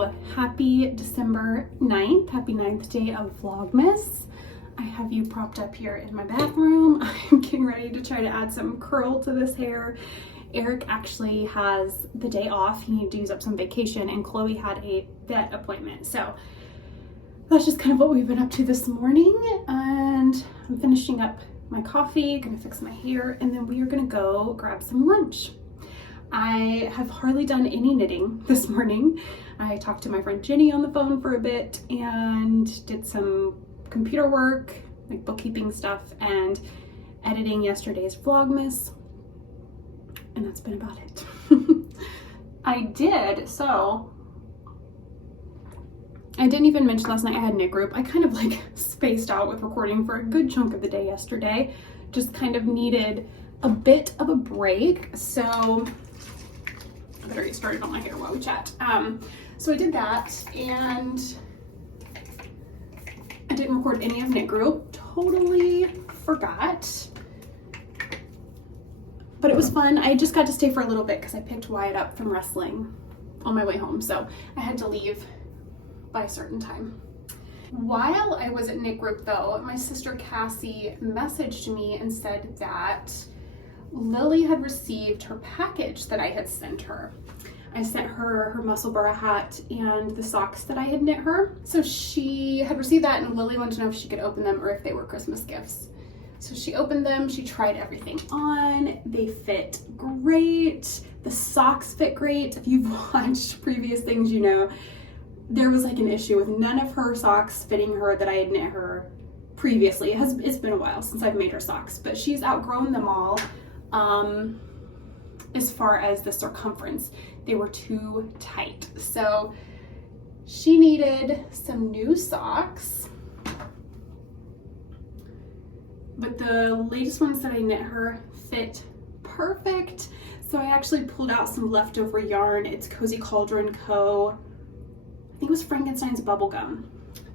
So happy December 9th, happy 9th day of Vlogmas. I have you propped up here in my bathroom. I'm getting ready to try to add some curl to this hair. Eric actually has the day off. He needed to use up some vacation, and Chloe had a vet appointment. So that's just kind of what we've been up to this morning. And I'm finishing up my coffee, gonna fix my hair, and then we are gonna go grab some lunch. I have hardly done any knitting this morning. I talked to my friend Jenny on the phone for a bit and did some computer work, like bookkeeping stuff, and editing yesterday's Vlogmas. And that's been about it. I didn't even mention last night I had knit group. I kind of like spaced out with recording for a good chunk of the day yesterday. Just kind of needed a bit of a break. So I better get started on my hair while we chat. So I did that, and I didn't record any of knit group. Totally forgot. But it was fun. I just got to stay for a little bit because I picked Wyatt up from wrestling on my way home. So I had to leave by a certain time. While I was at knit group though, my sister Cassie messaged me and said that Lily had received her package that I had sent her. I sent her her muscle burra hat and the socks that I had knit her. So she had received that, and Lily wanted to know if she could open them or if they were Christmas gifts. So she opened them, she tried everything on, they fit great. The socks fit great. If you've watched previous things, you know, there was like an issue with none of her socks fitting her that I had knit her previously. It's been a while since I've made her socks, but she's outgrown them all. As far as the circumference, they were too tight. So she needed some new socks, but the latest ones that I knit her fit perfect. So I actually pulled out some leftover yarn. It's Cozy Cauldron Co. I think it was Frankenstein's Bubblegum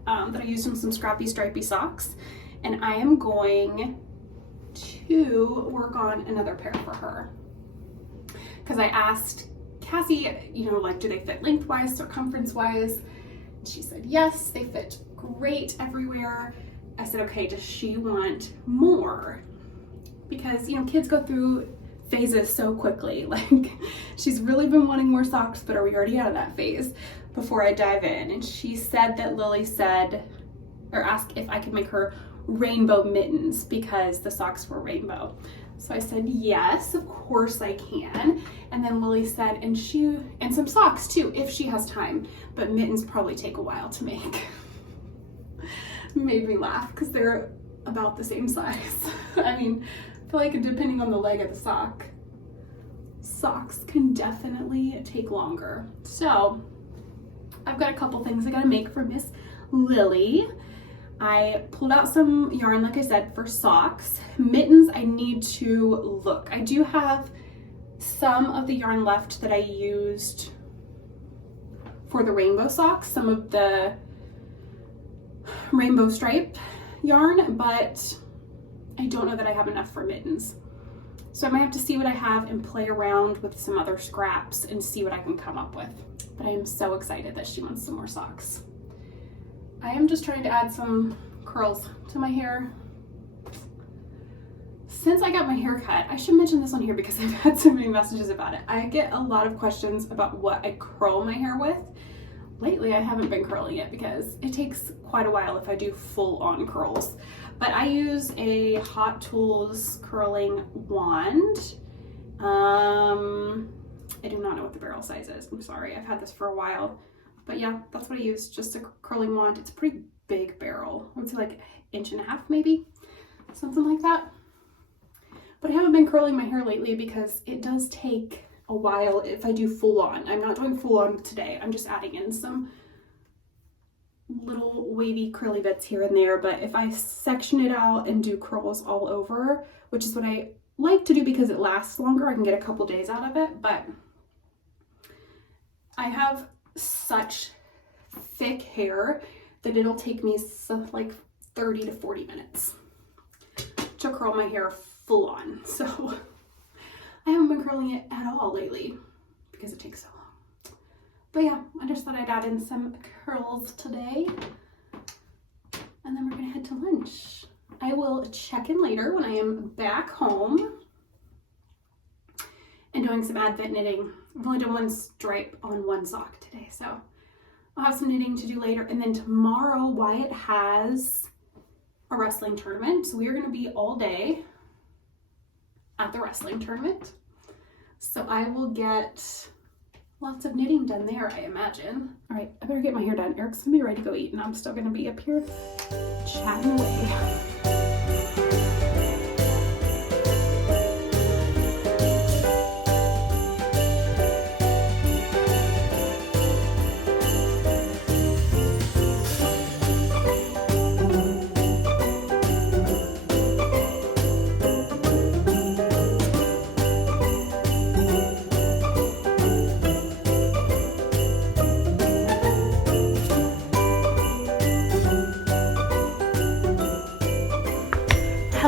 that I used in some scrappy stripy socks. And I am going to work on another pair for her. Because I asked Cassie, you know, like, do they fit lengthwise, circumference-wise? She said, yes, they fit great everywhere. I said, okay, does she want more? Because, you know, kids go through phases so quickly. Like, she's really been wanting more socks, but are we already out of that phase before I dive in? And she said that Lily said, or asked if I could make her rainbow mittens because the socks were rainbow. So I said, yes, of course I can. And then Lily said, and some socks too, if she has time, but mittens probably take a while to make. Made me laugh because they're about the same size. I mean, I feel like depending on the leg of the sock, socks can definitely take longer. So I've got a couple things I gotta make for Miss Lily. I pulled out some yarn, like I said, for socks. Mittens, I need to look. I do have some of the yarn left that I used for the rainbow socks, some of the rainbow striped yarn, but I don't know that I have enough for mittens. So I might have to see what I have and play around with some other scraps and see what I can come up with. But I am so excited that she wants some more socks. I am just trying to add some curls to my hair. Since I got my hair cut, I should mention this on here because I've had so many messages about it. I get a lot of questions about what I curl my hair with. Lately, I haven't been curling it because it takes quite a while if I do full-on curls. But I use a Hot Tools curling wand. I do not know what the barrel size is. I'm sorry, I've had this for a while. But yeah, that's what I use, just a curling wand. It's a pretty big barrel. I would say like 1.5 inches maybe, something like that. But I haven't been curling my hair lately because it does take a while if I do full on. I'm not doing full on today. I'm just adding in some little wavy curly bits here and there. But if I section it out and do curls all over, which is what I like to do because it lasts longer, I can get a couple days out of it. But I have such thick hair that it'll take me like 30 to 40 minutes to curl my hair full on. So I haven't been curling it at all lately because it takes so long. But yeah, I just thought I'd add in some curls today. And then we're gonna head to lunch. I will check in later when I am back home and doing some advent knitting. I've only done one stripe on one sock today, so I'll have some knitting to do later. And then tomorrow, Wyatt has a wrestling tournament. So we are gonna be all day at the wrestling tournament. So I will get lots of knitting done there, I imagine. All right, I better get my hair done. Eric's gonna be ready to go eat and I'm still gonna be up here chatting away.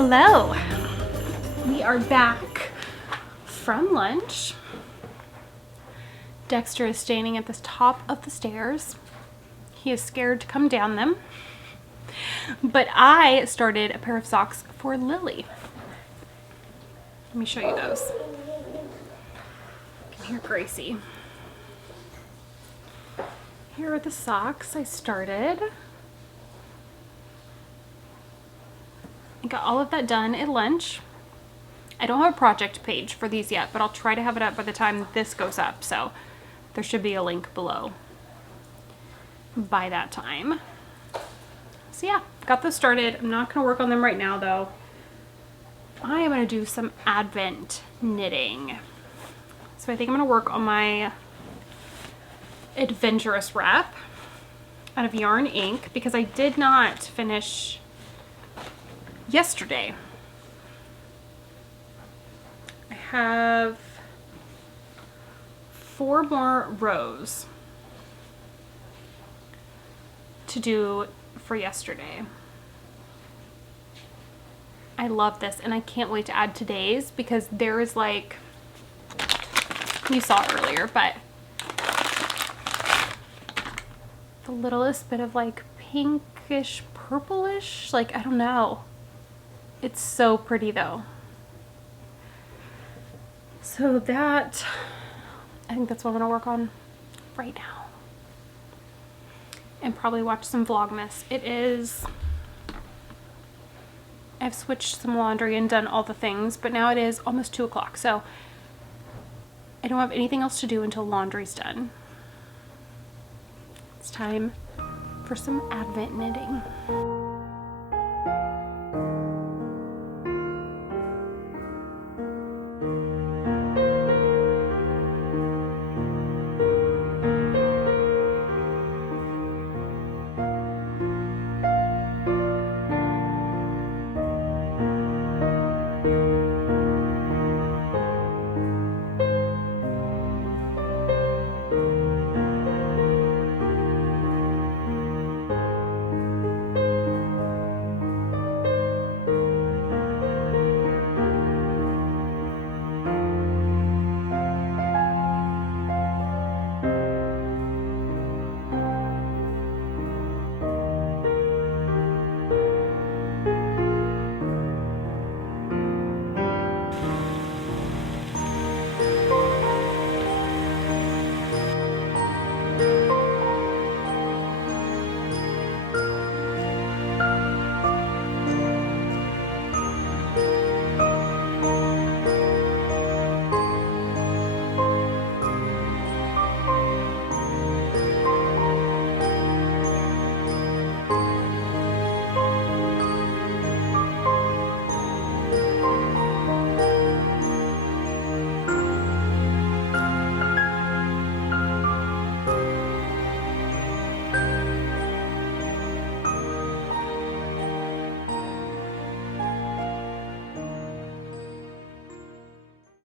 Hello, we are back from lunch. Dexter is standing at the top of the stairs. He is scared to come down them, but I started a pair of socks for Lily. Let me show you those. You can hear Gracie. Here are the socks I started. I got all of that done at lunch. I don't have a project page for these yet, but I'll try to have it up by the time this goes up, so there should be a link below by that time. So yeah, got those started. I'm not going to work on them right now though. I am going to do some advent knitting. So I think I'm going to work on my adventurous wrap out of yarn ink because I did not finish yesterday. I have 4 more rows to do for yesterday. I love this and I can't wait to add today's because there is like, you saw it earlier, but the littlest bit of like pinkish purplish, like I don't know. It's so pretty though. So that, I think that's what I'm gonna work on right now. And probably watch some Vlogmas. It is, I've switched some laundry and done all the things, but now it is almost 2 o'clock. So I don't have anything else to do until laundry's done. It's time for some advent knitting.